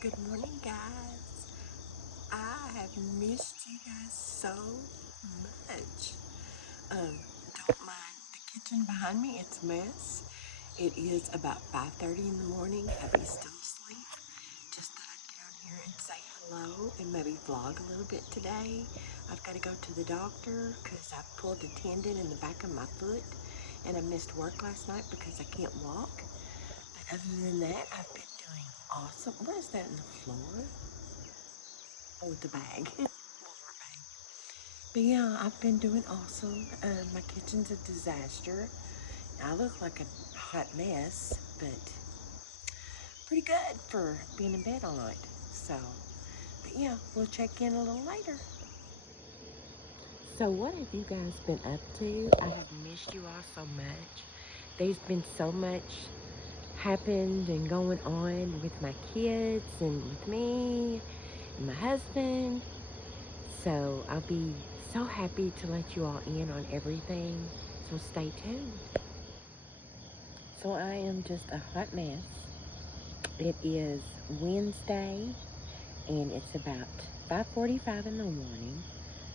Good morning, guys. I have missed you guys so much. Don't mind the kitchen behind me, it's a mess. It is about 5:30 in the morning. Abby's still asleep. Just thought I'd get on here and say hello and maybe vlog a little bit today. I've got to go to the doctor because I pulled a tendon in the back of my foot and I missed work last night because I can't walk. But other than that, I've been doing awesome. What is that in the floor? Oh, the bag. Walmart bag. But yeah, I've been doing awesome. My kitchen's a disaster. I look like a hot mess, but pretty good for being in bed all night. So, but yeah, we'll check in a little later. So, what have you guys been up to? I have missed you all so much. There's been so much happened and going on with my kids and with me and my husband. So I'll be so happy to let you all in on everything. So stay tuned. So I am just a hot mess. It is Wednesday and it's about 5:45 in the morning.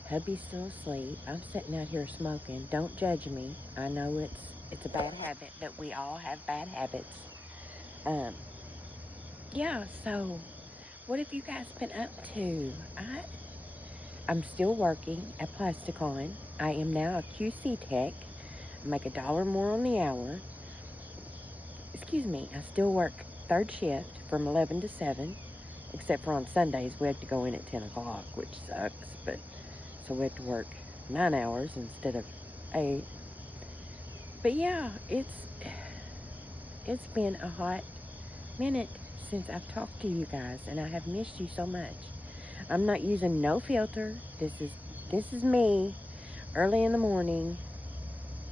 Hubby's still asleep. I'm sitting out here smoking. Don't judge me. I know it's a bad habit, but we all have bad habits. Um yeah, so what have you guys been up to? I'm still working at Plasticon. I am now a QC tech. I make $1 more on the hour. Excuse me, I still work third shift from 11 to 7, except for on Sundays we have to go in at 10 o'clock, which sucks, but so we have to work 9 hours instead of 8. But yeah, it's been a hot minute since I've talked to you guys, and I have missed you so much. I'm not using no filter. This is me early in the morning.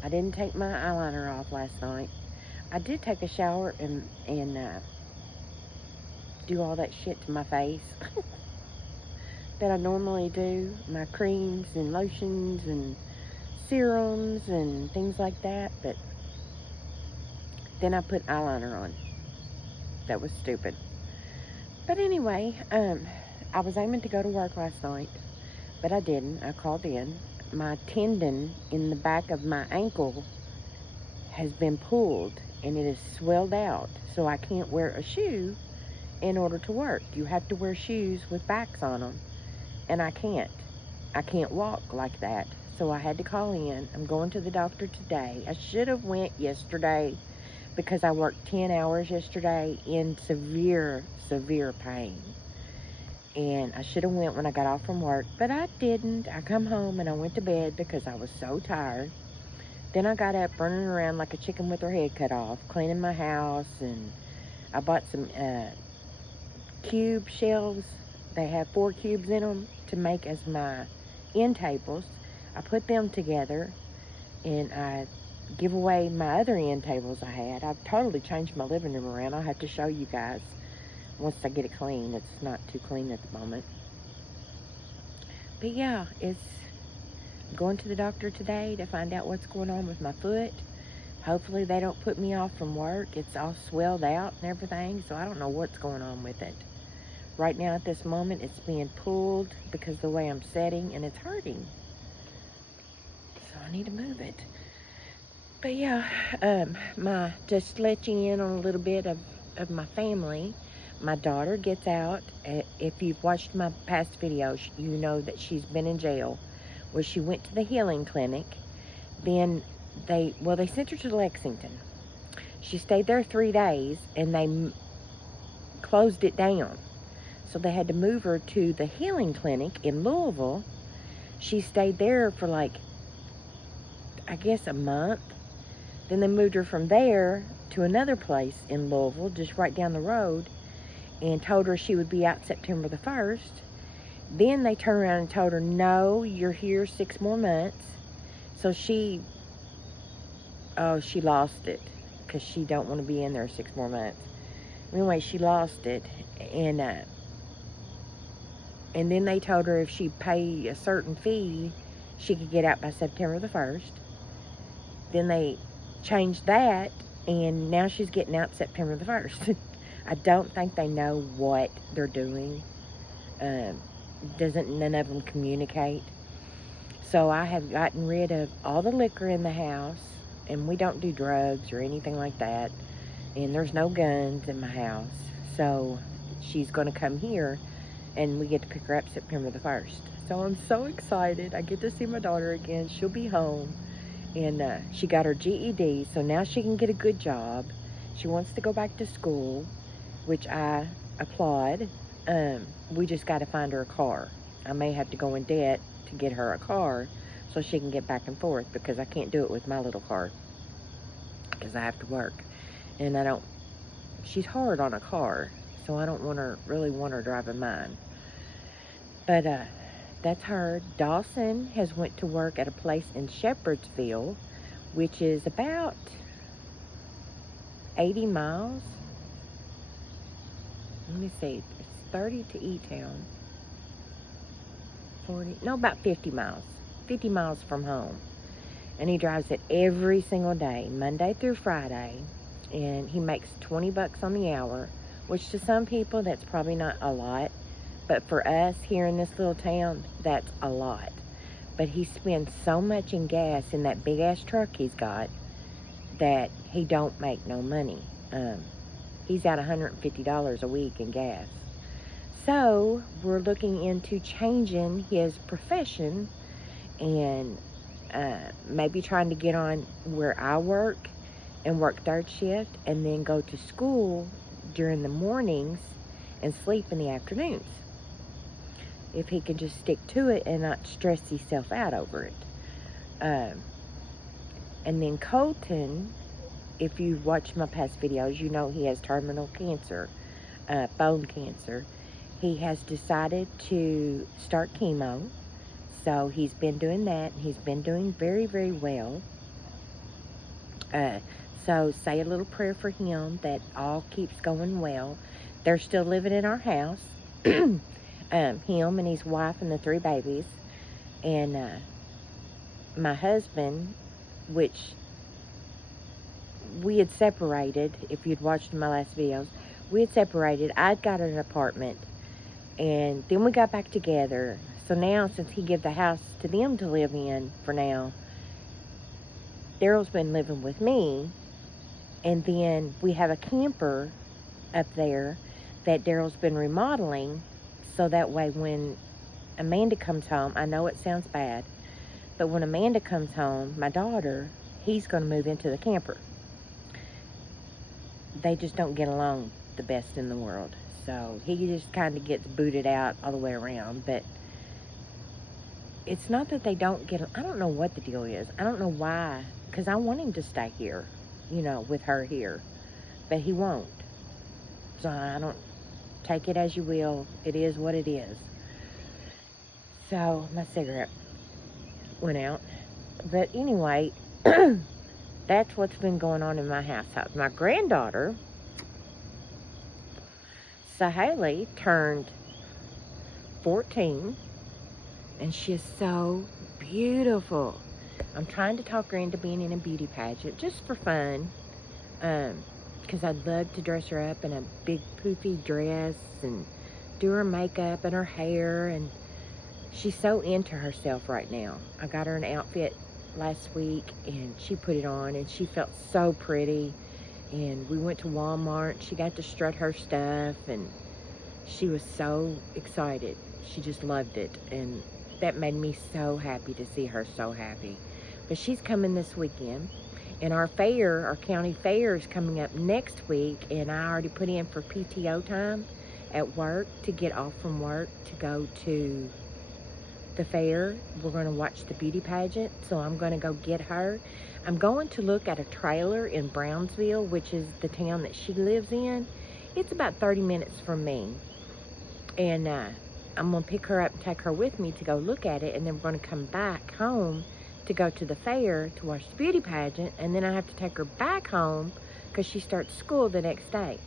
I didn't take my eyeliner off last night. I did take a shower and do all that shit to my face that I normally do. My creams and lotions and serums and things like that. But then I put eyeliner on. That was stupid. But anyway, I was aiming to go to work last night, but I didn't. I called in. My tendon in the back of my ankle has been pulled and it is swelled out, so I can't wear a shoe in order to work. You have to wear shoes with backs on them, and I can't. I can't walk like that, so I had to call in. I'm going to the doctor today. I should have went yesterday because I worked 10 hours yesterday in severe pain, and I should have went when I got off from work, but I didn't. I come home and I went to bed because I was so tired. Then I got up running around like a chicken with her head cut off, cleaning my house, and I bought some cube shelves. They have 4 cubes in them to make as my end tables. I put them together and I give away my other end tables I had. I've totally changed my living room around. I'll have to show you guys once I get it clean. It's not too clean at the moment. But yeah, I'm going to the doctor today to find out what's going on with my foot. Hopefully they don't put me off from work. It's all swelled out and everything, so I don't know what's going on with it. Right now at this moment, it's being pulled because of the way I'm sitting, and it's hurting. So I need to move it. But yeah, just to let you in on a little bit of my family. My daughter gets out. If you've watched my past videos, you know that she's been in jail, where she went to the healing clinic. Then they sent her to Lexington. She stayed there 3 days, and they closed it down. So they had to move her to the healing clinic in Louisville. She stayed there for like, I guess, a month. Then they moved her from there to another place in Louisville, just right down the road, and told her she would be out September the 1st. Then they turned around and told her, no, you're here 6 more months. So she lost it because she don't want to be in there 6 more months. Anyway, she lost it, and then they told her if she paid a certain fee, she could get out by September the 1st. Then they changed that, and now she's getting out September the 1st. I don't think they know what they're doing. None of them communicate. So I have gotten rid of all the liquor in the house, and we don't do drugs or anything like that. And there's no guns in my house. So she's going to come here, and we get to pick her up September the 1st. So I'm so excited. I get to see my daughter again. She'll be home. And she got her GED, so now she can get a good job. She wants to go back to school, which I applaud. We just got to find her a car. I may have to go in debt to get her a car so she can get back and forth, because I can't do it with my little car because I have to work. And she's hard on a car, so I don't really want her driving mine. But that's her. Dawson has went to work at a place in Shepherdsville, which is about 80 miles. Let me see. It's 30 to E-Town. 40, no, about 50 miles. 50 miles from home. And he drives it every single day, Monday through Friday. And he makes 20 bucks on the hour, which to some people, that's probably not a lot. But for us here in this little town, that's a lot. But he spends so much in gas in that big-ass truck he's got that he don't make no money. He's out $150 a week in gas. So we're looking into changing his profession and maybe trying to get on where I work and work third shift, and then go to school during the mornings and sleep in the afternoons. If he can just stick to it and not stress himself out over it. And then Colton, if you've watched my past videos, you know he has terminal cancer, bone cancer. He has decided to start chemo. So he's been doing that, and he's been doing very, very well. So say a little prayer for him that all keeps going well. They're still living in our house. Him and his wife and the 3 babies. And my husband, which we had separated, if you'd watched my last videos, we had separated. I'd got an apartment, and then we got back together. So now, since he gave the house to them to live in for now, Daryl's been living with me. And then we have a camper up there that Daryl's been remodeling, so that way when Amanda comes home, I know it sounds bad, but when Amanda comes home, my daughter, he's going to move into the camper. They just don't get along the best in the world. So he just kind of gets booted out all the way around. But it's not that they don't get, I don't know what the deal is. I don't know why, because I want him to stay here, you know, with her here. But he won't. So I don't, take it as you will. It is what it is. So my cigarette went out. But anyway, that's what's been going on in my household. My granddaughter, Saheli, turned 14, and she is so beautiful. I'm trying to talk her into being in a beauty pageant just for fun, because I'd love to dress her up in a big poofy dress and do her makeup and her hair, and she's so into herself right now. I got her an outfit last week, and she put it on, and she felt so pretty. And we went to Walmart. She got to strut her stuff, and she was so excited. She just loved it, and that made me so happy to see her so happy. But she's coming this weekend, and our fair, our county fair, is coming up next week, and I already put in for PTO time at work to get off from work to go to the fair. We're going to watch the beauty pageant, so I'm going to go get her. I'm going to look at a trailer in Brownsville, which is the town that she lives in. It's about 30 minutes from me, and I'm going to pick her up and take her with me to go look at it, and then we're going to come back home to go to the fair to watch the beauty pageant, and then I have to take her back home because she starts school the next day.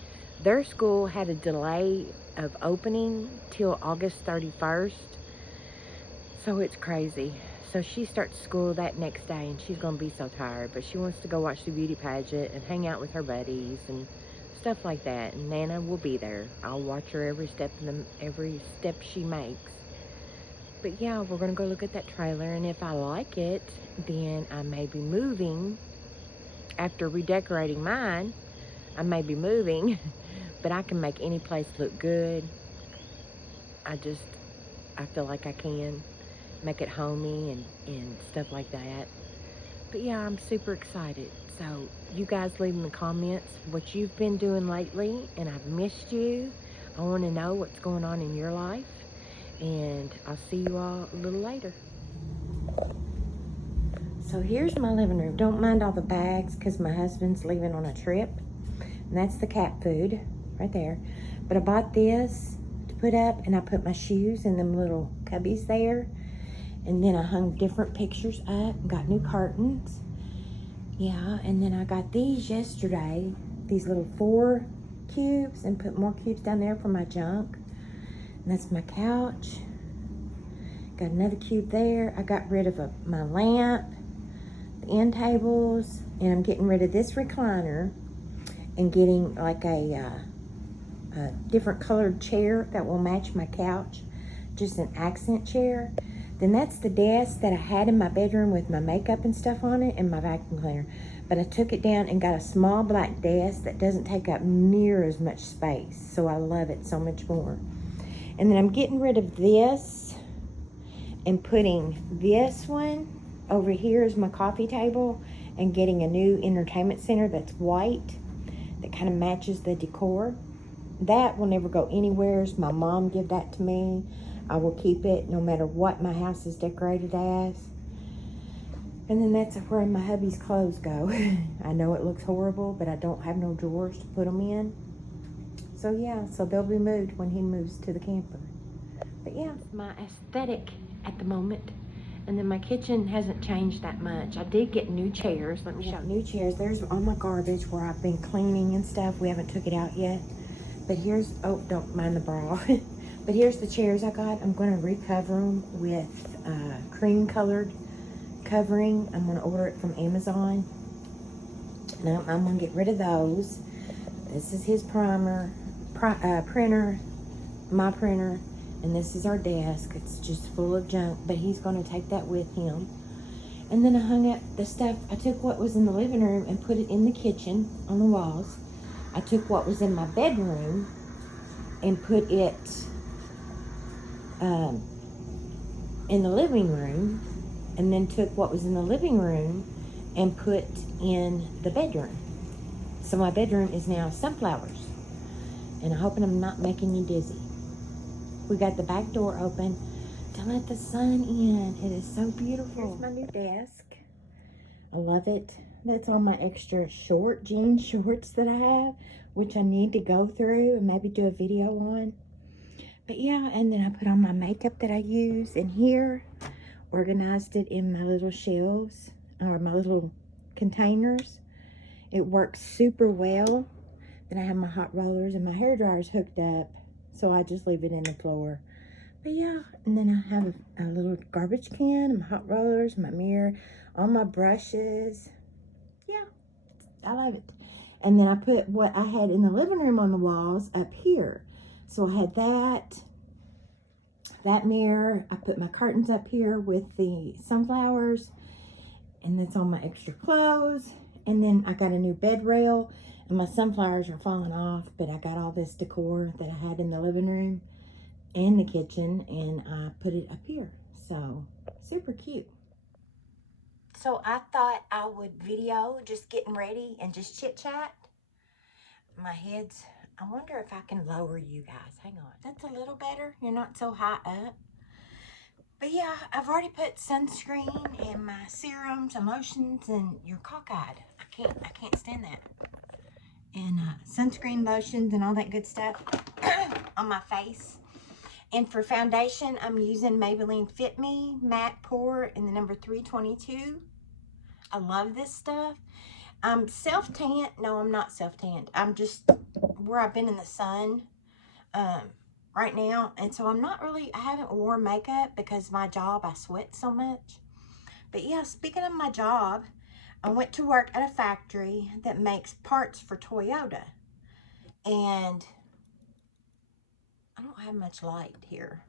Their school had a delay of opening till August 31st, so it's crazy. So she starts school that next day, and she's going to be so tired, but she wants to go watch the beauty pageant and hang out with her buddies and stuff like that. And Nana will be there. I'll watch her every step she makes. But yeah, we're gonna go look at that trailer, and if I like it, then I may be moving. After redecorating mine, I may be moving, but I can make any place look good. I feel like I can make it homey and stuff like that. But yeah, I'm super excited. So you guys leave in the comments what you've been doing lately, and I've missed you. I want to know what's going on in your life, and I'll see you all a little later. So here's my living room. Don't mind all the bags because my husband's leaving on a trip. And that's the cat food right there. But I bought this to put up, and I put my shoes in them little cubbies there. And then I hung different pictures up and got new curtains. Yeah, and then I got these yesterday, these little 4 cubes, and put more cubes down there for my junk. And that's my couch. Got another cube there. I got rid of my lamp, the end tables, and I'm getting rid of this recliner and getting like a different colored chair that will match my couch, just an accent chair. Then that's the desk that I had in my bedroom with my makeup and stuff on it and my vacuum cleaner. But I took it down and got a small black desk that doesn't take up near as much space. So I love it so much more. And then I'm getting rid of this and putting this one over here as my coffee table and getting a new entertainment center that's white that kind of matches the decor. That will never go anywhere. My mom gave that to me. I will keep it no matter what my house is decorated as. And then that's where my hubby's clothes go. I know it looks horrible, but I don't have no drawers to put them in. So yeah, so they'll be moved when he moves to the camper. But yeah, my aesthetic at the moment. And then my kitchen hasn't changed that much. I did get new chairs. Let me show you. New chairs. There's all my garbage where I've been cleaning and stuff. We haven't took it out yet. But here's, oh, don't mind the bra. But here's the chairs I got. I'm going to recover them with cream colored covering. I'm going to order it from Amazon. Now I'm going to get rid of those. This is his printer, my printer, and this is our desk. It's just full of junk, but he's going to take that with him. And then I hung up the stuff. I took what was in the living room and put it in the kitchen on the walls. I took what was in my bedroom and put it in the living room, and then took what was in the living room and put in the bedroom. So my bedroom is now sunflowers, and I'm hoping I'm not making you dizzy. We got the back door open to let the sun in. It is so beautiful. Here's my new desk. I love it. That's all my extra short jean shorts that I have, which I need to go through and maybe do a video on. But yeah, and then I put on my makeup that I use in here, organized it in my little shelves, or my little containers. It works super well. Then I have my hot rollers and my hair dryers hooked up, so I just leave it in the floor. But yeah, and then I have a little garbage can, my hot rollers, my mirror, all my brushes. Yeah, I love it. And then I put what I had in the living room on the walls up here. So I had that mirror. I put my curtains up here with the sunflowers, and that's all my extra clothes. And then I got a new bed rail, and my sunflowers are falling off, but I got all this decor that I had in the living room and the kitchen, and I put it up here. So super cute. So I thought I would video just getting ready and just chit chat. My head's, I wonder if I can lower you guys. Hang on. That's a little better. You're not so high up. But yeah, I've already put sunscreen and my serums and lotions, and you're cockeyed. I can't stand that. And sunscreen, lotions, and all that good stuff on my face. And for foundation, I'm using Maybelline Fit Me Matte Pour in the number 322. I love this stuff. I'm self-tanned. No, I'm not self-tanned. I'm just where I've been in the sun right now. And so I haven't worn makeup because my job, I sweat so much. But yeah, speaking of my job, I went to work at a factory that makes parts for Toyota. And I don't have much light here.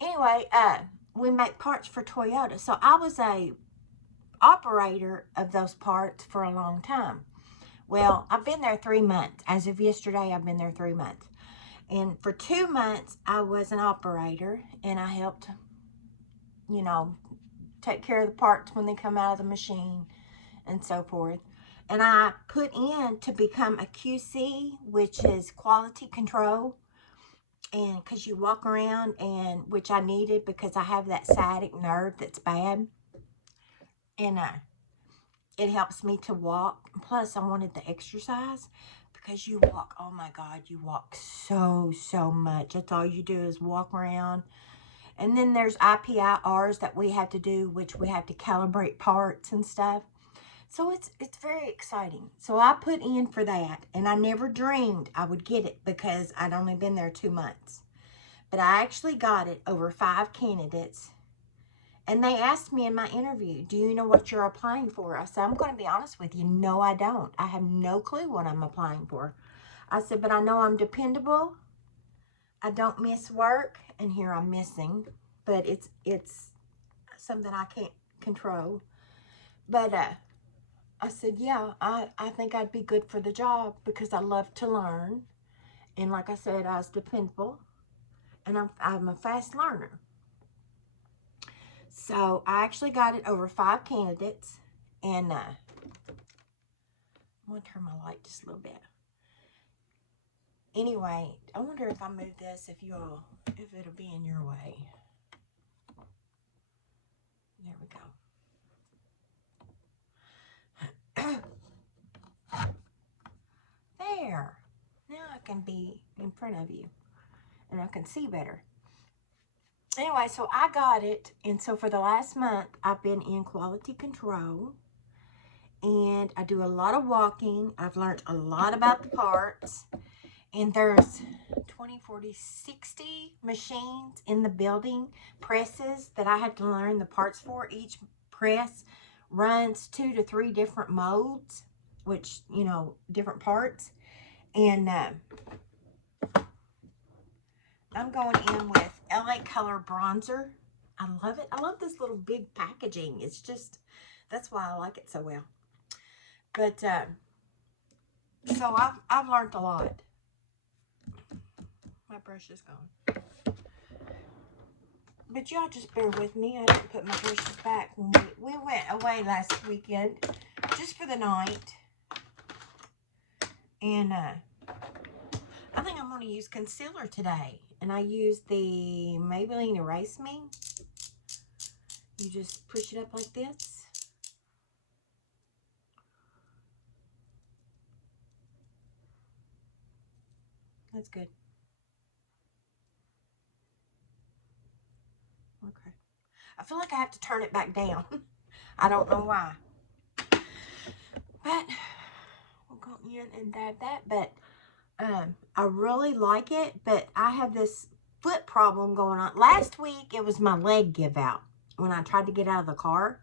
Anyway, we make parts for Toyota. So I was a operator of those parts for a long time. Well, I've been there 3 months. As of yesterday, I've been there 3 months. And for 2 months, I was an operator, and I helped, you know, take care of the parts when they come out of the machine and so forth. And I put in to become a QC, which is quality control. And because you walk around, and which I needed because I have that sciatic nerve that's bad. And it helps me to walk. Plus, I wanted the exercise because you walk, oh my God, you walk so much. That's all you do is walk around. And then there's IPIRs that we have to do, which we have to calibrate parts and stuff. So it's very exciting. So I put in for that, and I never dreamed I would get it because I'd only been there 2 months. But I actually got it over 5 candidates. And they asked me in my interview, do you know what you're applying for? I said, I'm going to be honest with you. No, I don't. I have no clue what I'm applying for. I said, but I know I'm dependable. I don't miss work. And here I'm missing. But it's something I can't control. But I said, yeah, I think I'd be good for the job because I love to learn. And like I said, I was dependable. And I'm a fast learner. So I actually got it over 5 candidates. And I'm going to turn my light just a little bit. Anyway, I wonder if I move this, if it'll be in your way. There we go. There. Now I can be in front of you. And I can see better. Anyway, so I got it. And so for the last month, I've been in quality control. And I do a lot of walking. I've learned a lot about the parts. And there's 20, 40, 60 machines in the building, presses that I had to learn the parts for. Each press runs 2 to 3 different modes, which, you know, different parts. And I'm going in with LA Color Bronzer. I love it. I love this little big packaging. It's just, that's why I like it so well. But, so I've learned a lot. My brush is gone. But y'all just bear with me. I didn't put my brushes back when we went away last weekend just for the night. And I think I'm going to use concealer today. And I used the Maybelline Erase Me. You just push it up like this. That's good. Okay. I feel like I have to turn it back down. I don't know why. But we'll go in and dab that. But I really like it. But I have this foot problem going on. Last week, it was my leg give out when I tried to get out of the car.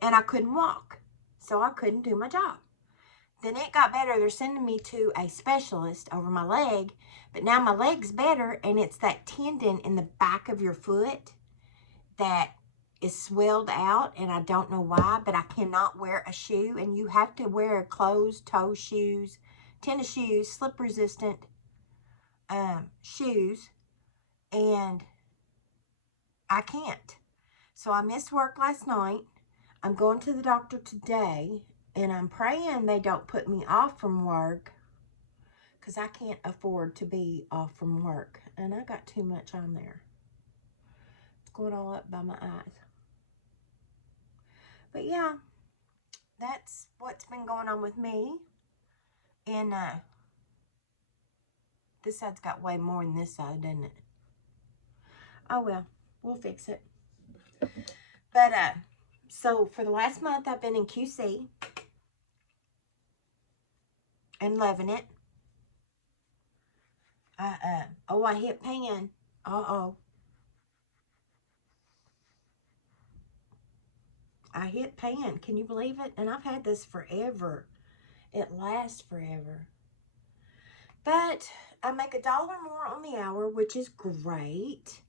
And I couldn't walk. So I couldn't do my job. Then it got better. They're sending me to a specialist over my leg. But now my leg's better. And it's that tendon in the back of your foot that is swelled out. And I don't know why. But I cannot wear a shoe. And you have to wear closed-toe shoes, tennis shoes, slip-resistant shoes. And I can't. So I missed work last night. I'm going to the doctor today. And I'm praying they don't put me off from work because I can't afford to be off from work. And I got too much on there. It's going all up by my eyes. But yeah, that's what's been going on with me. And this side's got way more than this side, doesn't it? Oh well, we'll fix it. But so for the last month I've been in QC. And loving it. Oh, I hit pan. Uh-oh. I hit pan. Can you believe it? And I've had this forever. It lasts forever. But I make $1 more on the hour, which is great.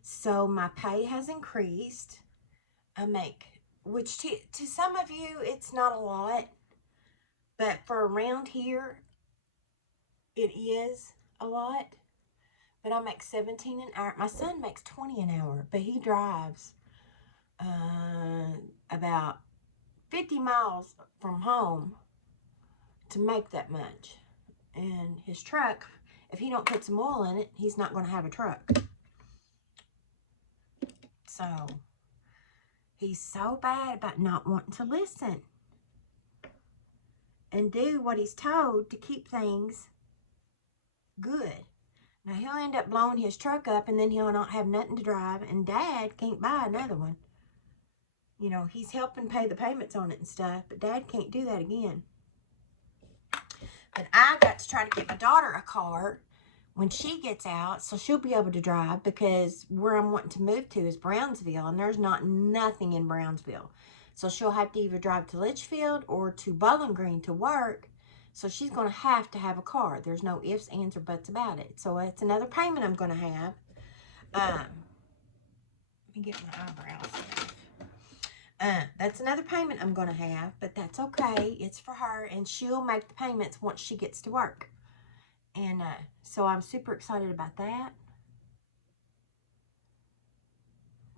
So my pay has increased. I make, which to some of you, it's not a lot. But for around here, it is a lot. But I make 17 an hour. My son makes 20 an hour, but he drives about 50 miles from home to make that much. And his truck, if he don't put some oil in it, he's not going to have a truck. So he's so bad about not wanting to listen and do what he's told to keep things good. Now he'll end up blowing his truck up, and then he'll not have nothing to drive, and Dad can't buy another one. You know, he's helping pay the payments on it and stuff, but Dad can't do that again. But I got to try to get my daughter a car when she gets out, so she'll be able to drive, because where I'm wanting to move to is Brownsville, and there's nothing in Brownsville. So she'll have to either drive to Litchfield or to Bowling Green to work. So she's going to have a car. There's no ifs, ands, or buts about it. So it's another payment I'm going to have. Let me get my eyebrows. That's another payment I'm going to have, but that's okay. It's for her, and she'll make the payments once she gets to work. And so I'm super excited about that.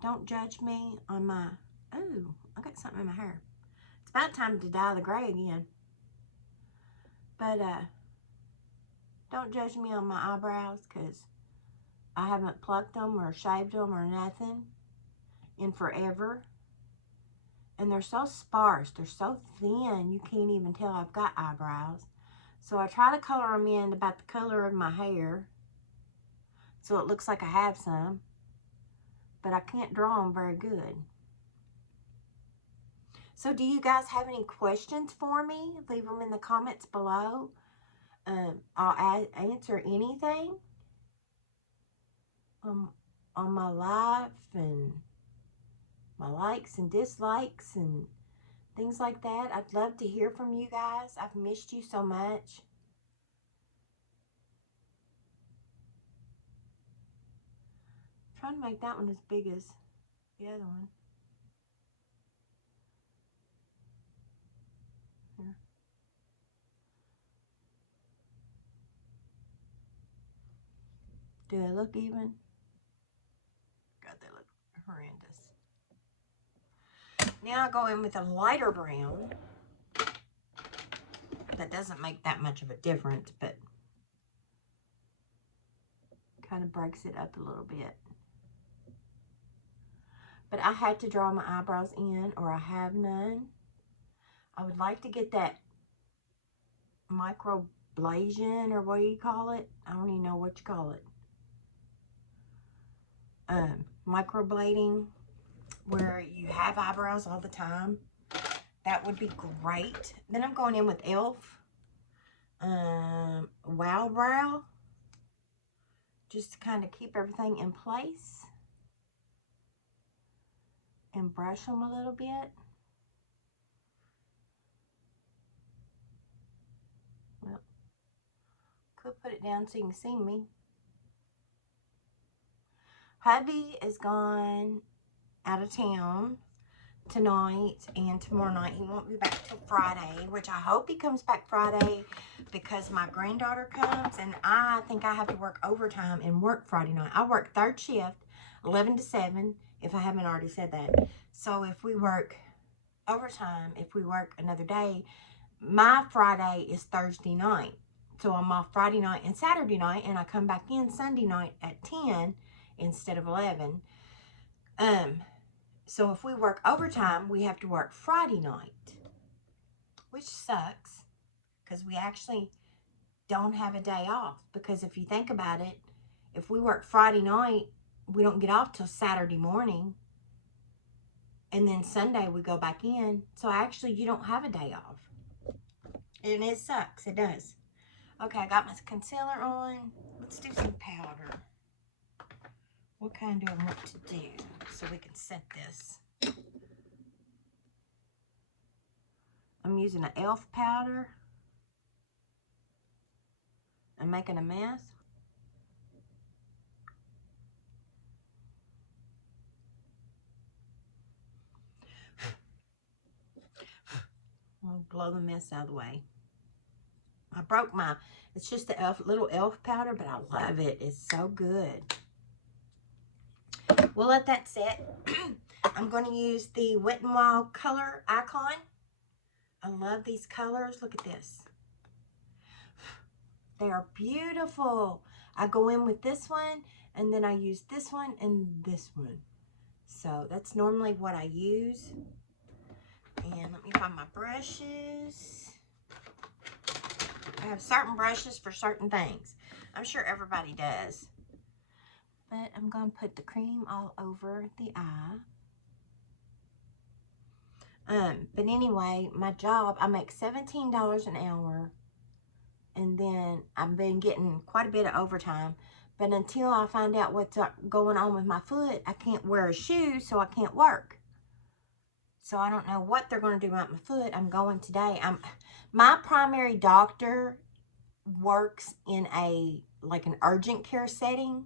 Don't judge me on my... Oh, I got something in my hair. It's about time to dye the gray again. But don't judge me on my eyebrows, because I haven't plucked them or shaved them or nothing in forever. And they're so sparse. They're so thin, you can't even tell I've got eyebrows. So I try to color them in about the color of my hair, so it looks like I have some. But I can't draw them very good. So do you guys have any questions for me? Leave them in the comments below. I'll answer anything on my life, and my likes and dislikes and things like that. I'd love to hear from you guys. I've missed you so much. I'm trying to make that one as big as the other one. Here. Do they look even? God, they look horrendous. Now I go in with a lighter brown. That doesn't make that much of a difference, but kind of breaks it up a little bit. But I had to draw my eyebrows in, or I have none. I would like to get that microblation, or what do you call it? I don't even know what you call it. Microblading, where you have eyebrows all the time. That would be great. Then I'm going in with e.l.f. Wow Brow, just to kind of keep everything in place and brush them a little bit. Well, could put it down so you can see me. Hubby is gone out of town tonight and tomorrow night. He won't be back till Friday, which I hope he comes back Friday, because my granddaughter comes, and I think I have to work overtime and work Friday night. I work third shift, 11 to 7, if I haven't already said that. So if we work overtime, if we work another day, my Friday is Thursday night. So I'm off Friday night and Saturday night, and I come back in Sunday night at 10 instead of 11. So if we work overtime, we have to work Friday night, which sucks, because we actually don't have a day off. Because if you think about it, if we work Friday night, we don't get off till Saturday morning, and then Sunday we go back in. So actually you don't have a day off, and it sucks. It does. Okay, I got my concealer on. Let's do some powder. What kind do I want to do so we can set this? I'm using an e.l.f. powder. I'm making a mess. I'll blow the mess out of the way. I broke my, it's just the little elf powder, but I love it. It's so good. We'll let that set. I'm going to use the Wet n Wild color icon. I love these colors. Look at this. They are beautiful. I go in with this one, and then I use this one and this one. So that's normally what I use. And let me find my brushes. I have certain brushes for certain things. I'm sure everybody does. But I'm going to put the cream all over the eye. But anyway, my job, I make $17 an hour. And then I've been getting quite a bit of overtime. But until I find out what's going on with my foot, I can't wear a shoe, so I can't work. So I don't know what they're going to do about my foot. I'm going today. My primary doctor works in like an urgent care setting.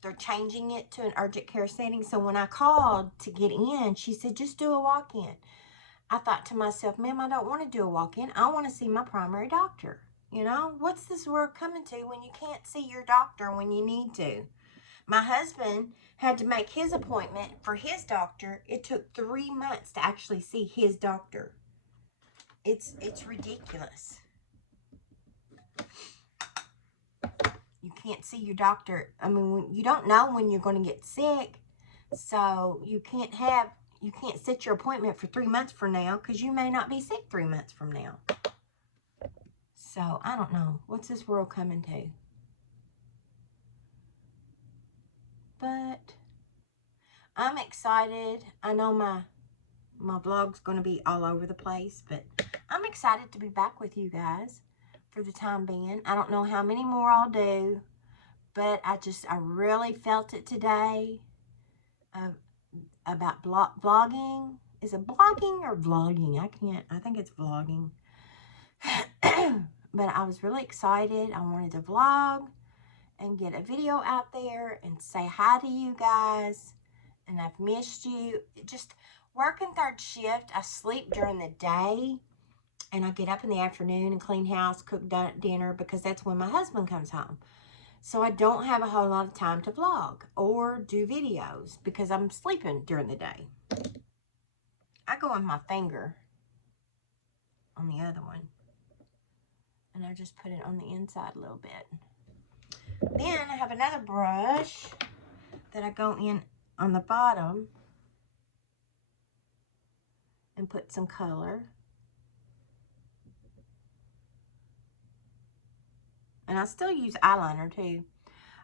They're changing it to an urgent care setting. So when I called to get in, she said, just do a walk-in. I thought to myself, ma'am, I don't want to do a walk-in. I want to see my primary doctor. You know, what's this world coming to when you can't see your doctor when you need to? My husband had to make his appointment for his doctor. It took 3 months to actually see his doctor. It's ridiculous. You can't see your doctor. I mean, you don't know when you're going to get sick. So you can't set your appointment for 3 months from now because you may not be sick 3 months from now. So I don't know. What's this world coming to? But I'm excited. I know my vlog's going to be all over the place, but I'm excited to be back with you guys for the time being. I don't know how many more I'll do, but I really felt it today about vlogging. Is it blogging or vlogging? I think it's vlogging. But I was really excited. I wanted to vlog and get a video out there and say hi to you guys. And I've missed you. Just working third shift, I sleep during the day. And I get up in the afternoon and clean house, cook dinner, because that's when my husband comes home. So I don't have a whole lot of time to vlog or do videos because I'm sleeping during the day. I go with my finger on the other one. And I just put it on the inside a little bit. Then I have another brush that I go in on the bottom and put some color. And I still use eyeliner too.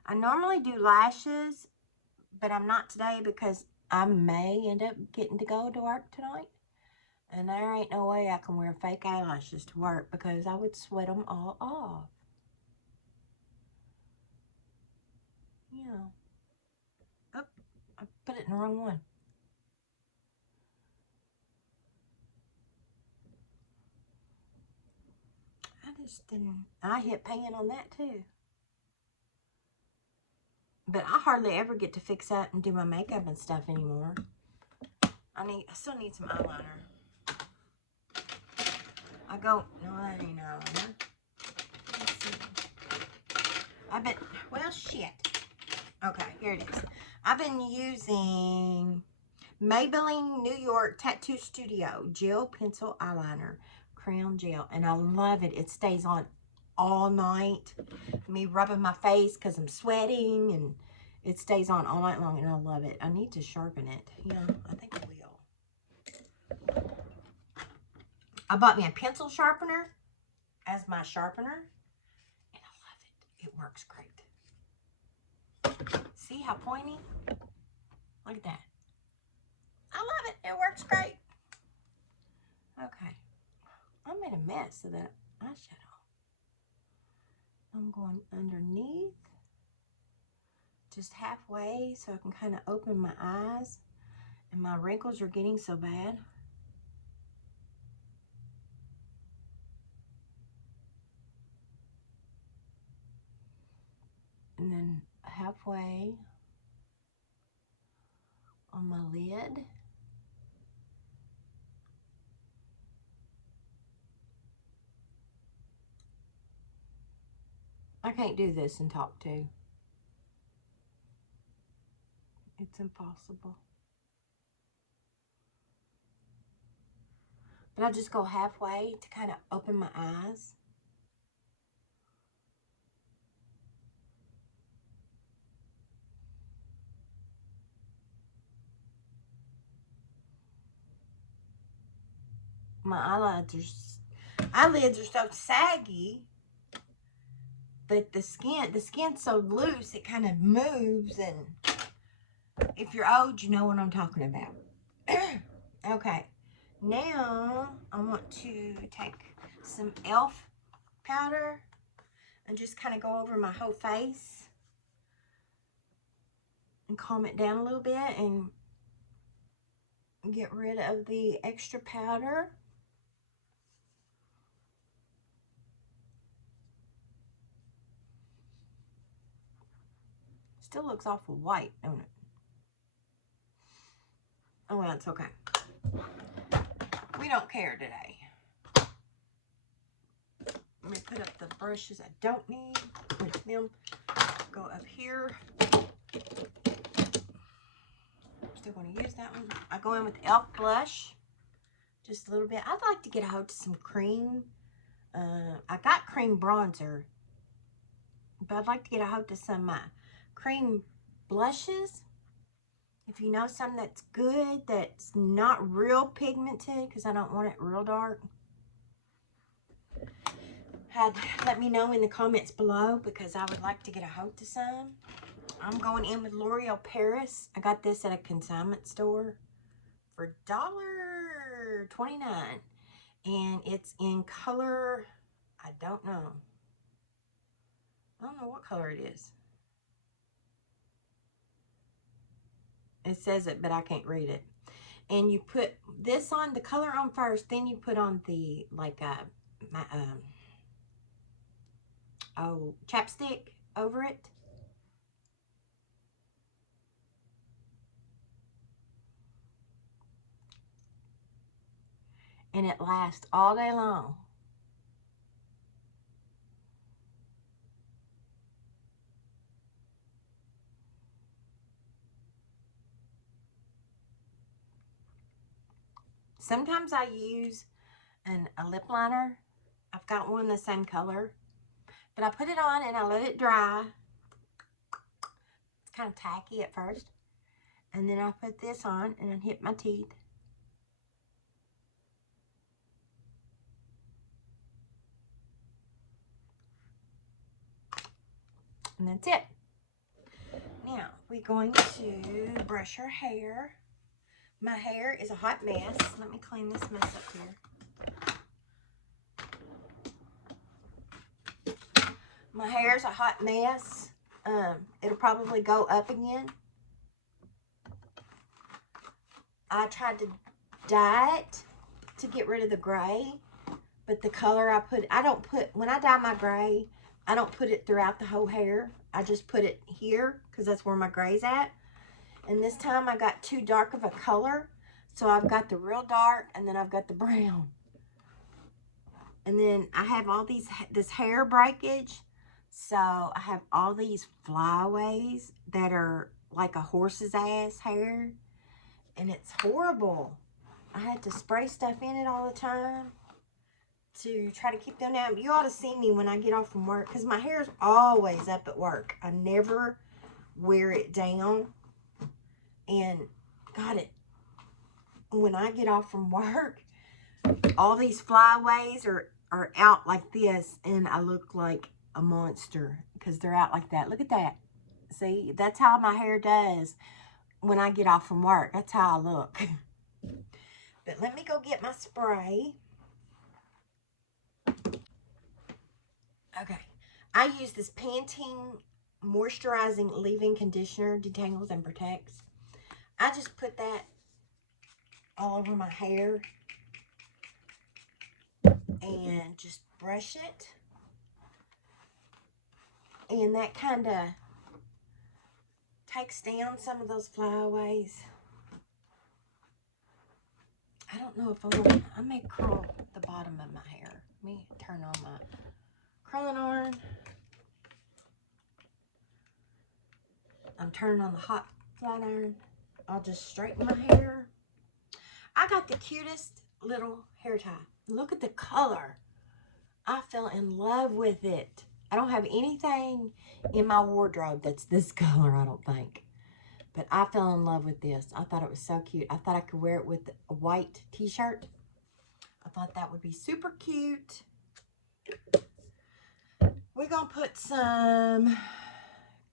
I normally do lashes, but I'm not today because I may end up getting to go to work tonight. And there ain't no way I can wear fake eyelashes to work because I would sweat them all off. Yeah. Oh, I put it in the wrong one. I hit pan on that too. But I hardly ever get to fix up and do my makeup and stuff anymore. I still need some eyeliner. No, that ain't eyeliner. Let's see. Well, shit. Okay, here it is. I've been using Maybelline New York Tattoo Studio Gel Pencil Eyeliner Crown Gel. And I love it. It stays on all night. Me rubbing my face because I'm sweating. And it stays on all night long. And I love it. I need to sharpen it. Yeah, I think I will. I bought me a pencil sharpener as my sharpener. And I love it. It works great. See how pointy? Look at that. I love it. It works great. Okay. I made a mess of that eyeshadow. I'm going underneath. Just halfway so I can kind of open my eyes. And my wrinkles are getting so bad. halfway on my lid. I can't do this and talk too. It's impossible. But I just go halfway to kind of open my eyes. My eyelids are so saggy, but the skin's so loose it kind of moves, and if you're old, you know what I'm talking about. Okay, now I want to take some e.l.f. powder and just kind of go over my whole face and calm it down a little bit and get rid of the extra powder. Still looks awful white, don't it? Oh, well, it's okay. We don't care today. Let me put up the brushes I don't need. Put them, go up here. Still going to use that one. I go in with e.l.f. blush, just a little bit. I'd like to get a hold of some cream. I got cream bronzer, but I'd like to get a hold of some cream blushes. If you know some that's good, that's not real pigmented, because I don't want it real dark, let me know in the comments below, because I would like to get a hold of some. I'm going in with L'Oreal Paris. I got this at a consignment store for $1.29. And it's in color, I don't know what color it is. It says it, but I can't read it. And you put this on, the color on first, then you put on the, like, chapstick over it. And it lasts all day long. Sometimes I use a lip liner. I've got one the same color. But I put it on and I let it dry. It's kind of tacky at first. And then I put this on and I hit my teeth. And that's it. Now, we're going to brush our hair. My hair is a hot mess. Let me clean this mess up here. My hair is a hot mess. It'll probably go up again. I tried to dye it to get rid of the gray, but the color when I dye my gray, I don't put it throughout the whole hair. I just put it here because that's where my gray's at. And this time I got too dark of a color. So I've got the real dark and then I've got the brown. And then I have all this hair breakage. So I have all these flyaways that are like a horse's ass hair. And it's horrible. I had to spray stuff in it all the time to try to keep them down. But you ought to see me when I get off from work, because my hair is always up at work. I never wear it down. And when I get off from work, all these flyaways are out like this, and I look like a monster because they're out like that. Look at that. See, that's how my hair does when I get off from work. That's how I look. But let me go get my spray. Okay, I use this Pantene moisturizing leave-in conditioner, detangles and protects. I just put that all over my hair and just brush it. And that kind of takes down some of those flyaways. I don't know if I may curl the bottom of my hair. Let me turn on my curling iron. I'm turning on the hot flat iron. I'll just straighten my hair. I got the cutest little hair tie. Look at the color. I fell in love with it. I don't have anything in my wardrobe that's this color, I don't think. But I fell in love with this. I thought it was so cute. I thought I could wear it with a white t-shirt. I thought that would be super cute. We're going to put some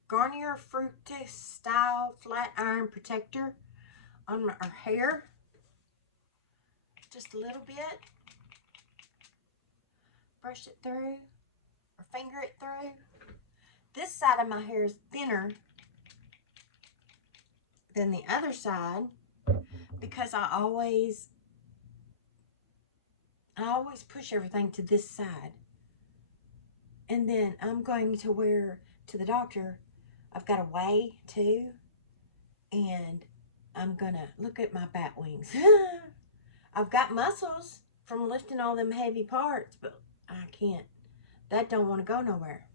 Garnier Fructis Style Flat Iron Protector on our hair. Just a little bit. Brush it through or finger it through. This side of my hair is thinner than the other side because I always push everything to this side. And then I'm going to wear to the doctor. I've got a weigh too, and I'm gonna look at my bat wings. I've got muscles from lifting all them heavy parts, but I can't. That don't want to go nowhere.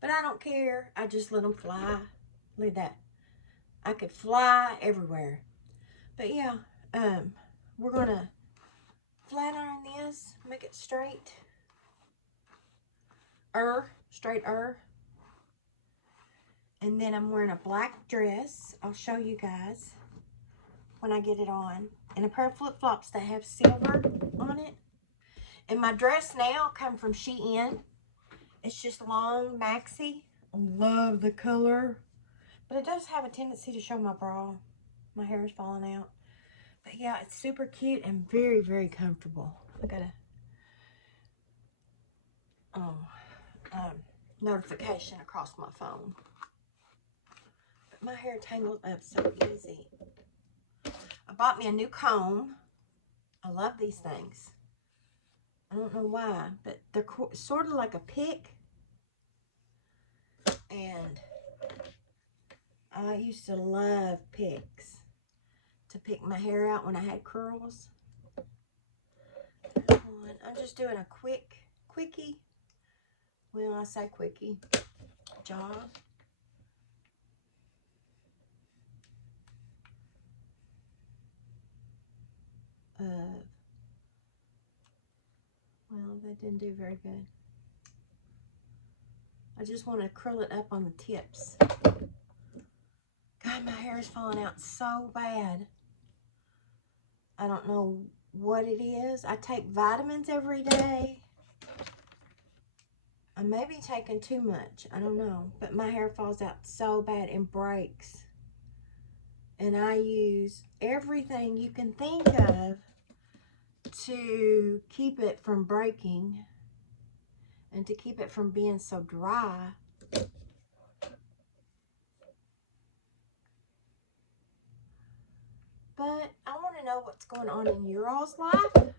But I don't care. I just let them fly. Look at that. I could fly everywhere. But yeah, we're gonna flat iron this, make it straight. Straight. And then I'm wearing a black dress. I'll show you guys when I get it on. And a pair of flip-flops that have silver on it. And my dress now come from Shein. It's just long maxi. I love the color. But it does have a tendency to show my bra. My hair is falling out. But yeah, it's super cute and very, very comfortable. I got a notification across my phone. But my hair tangles up so easy. I bought me a new comb. I love these things. I don't know why, but they're sort of like a pick. And I used to love picks to pick my hair out when I had curls. I'm just doing a quickie. Well, I say quickie job. Well, that didn't do very good. I just want to curl it up on the tips. God, my hair is falling out so bad. I don't know what it is. I take vitamins every day. I may be taking too much. I don't know. But my hair falls out so bad and breaks. And I use everything you can think of to keep it from breaking and to keep it from being so dry. But I want to know what's going on in your all's life.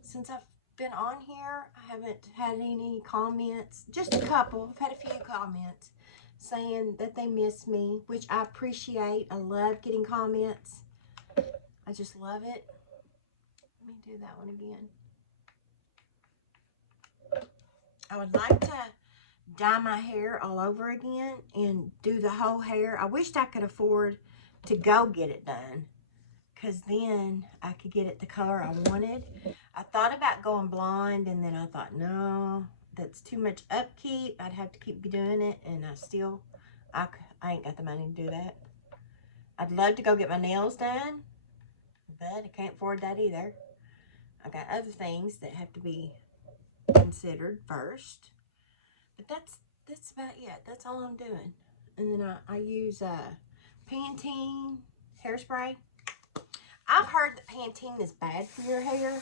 Since I've been on here, I haven't had any comments. Just a couple. I've had a few comments saying that they miss me, which I appreciate. I love getting comments. I just love it. Let me do that one again. I would like to dye my hair all over again and do the whole hair. I wished I could afford to go get it done, because then I could get it the color I wanted. I thought about going blonde, and then I thought, no, that's too much upkeep. I'd have to keep doing it, and I ain't got the money to do that. I'd love to go get my nails done, but I can't afford that either. I got other things that have to be considered first. But that's about it. That's all I'm doing. And then I use Pantene Hairspray. I've heard that Pantene is bad for your hair,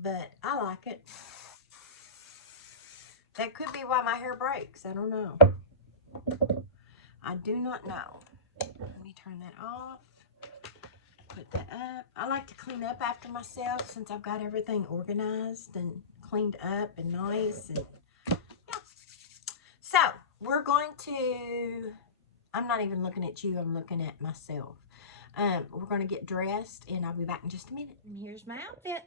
but I like it. That could be why my hair breaks. I don't know. I do not know. Let me turn that off. Put that up. I like to clean up after myself since I've got everything organized and cleaned up and nice. And yeah. So, we're going to, I'm not even looking at you, I'm looking at myself. We're going to get dressed, and I'll be back in just a minute. And here's my outfit.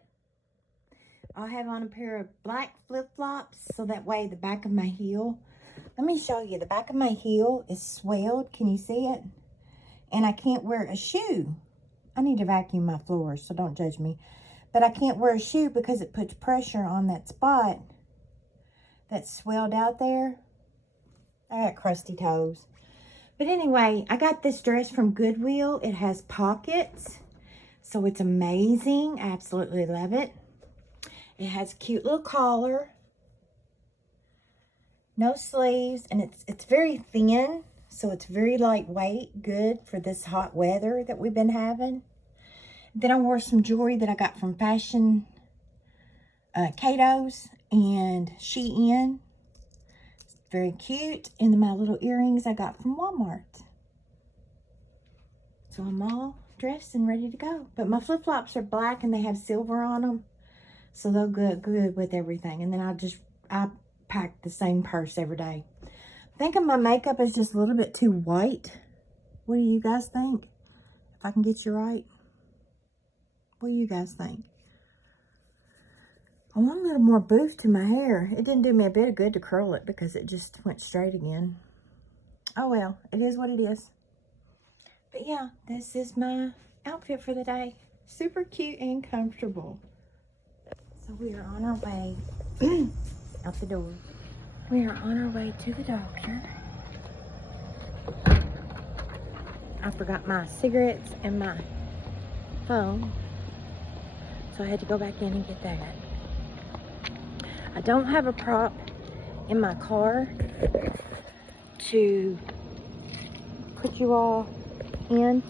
I'll have on a pair of black flip-flops, so that way the back of my heel, let me show you, the back of my heel is swelled. Can you see it? And I can't wear a shoe. I need to vacuum my floors, so don't judge me. But I can't wear a shoe because it puts pressure on that spot that's swelled out there. I got crusty toes. But anyway, I got this dress from Goodwill. It has pockets, so it's amazing. I absolutely love it. It has a cute little collar, no sleeves, and it's very thin, so it's very lightweight, good for this hot weather that we've been having. Then I wore some jewelry that I got from Fashion Kato's and Shein. It's very cute. And then my little earrings I got from Walmart. So I'm all dressed and ready to go. But my flip-flops are black and they have silver on them. So they'll go good with everything. And then I pack the same purse every day. I think my makeup is just a little bit too white. What do you guys think? If I can get you right. What do you guys think? I want a little more boost to my hair. It didn't do me a bit of good to curl it because it just went straight again. Oh well, it is what it is. But yeah, this is my outfit for the day. Super cute and comfortable. So we are on our way out the door. We are on our way to the doctor. I forgot my cigarettes and my phone. So I had to go back in and get that. I don't have a prop in my car to put you all in,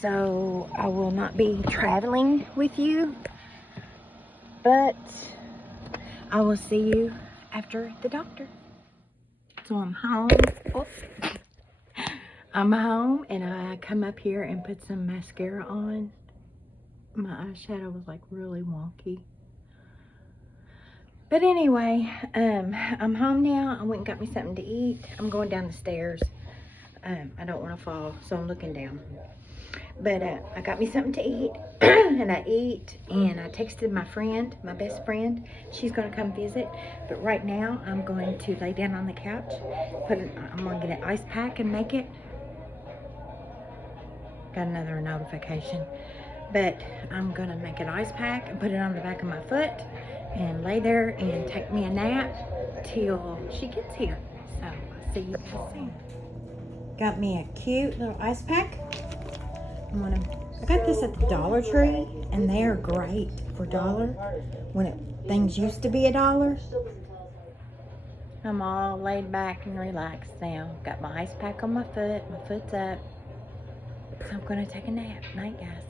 so I will not be traveling with you, but I will see you after the doctor. So I'm home. Oh. I'm home, and I come up here and put some mascara on. My eyeshadow was like really wonky. But anyway, I'm home now. I went and got me something to eat. I'm going down the stairs. I don't want to fall, so I'm looking down. But I got me something to eat, and I ate, and I texted my friend, my best friend. She's going to come visit. But right now, I'm going to lay down on the couch. I'm going to get an ice pack and make it. Got another notification. But I'm going to make an ice pack and put it on the back of my foot and lay there and take me a nap till she gets here. So I'll see you guys soon. Got me a cute little ice pack. I got this at the Dollar Tree, and they are great for $1 when things used to be $1. I'm all laid back and relaxed now. Got my ice pack on my foot. My foot's up. So I'm going to take a nap. Night, guys.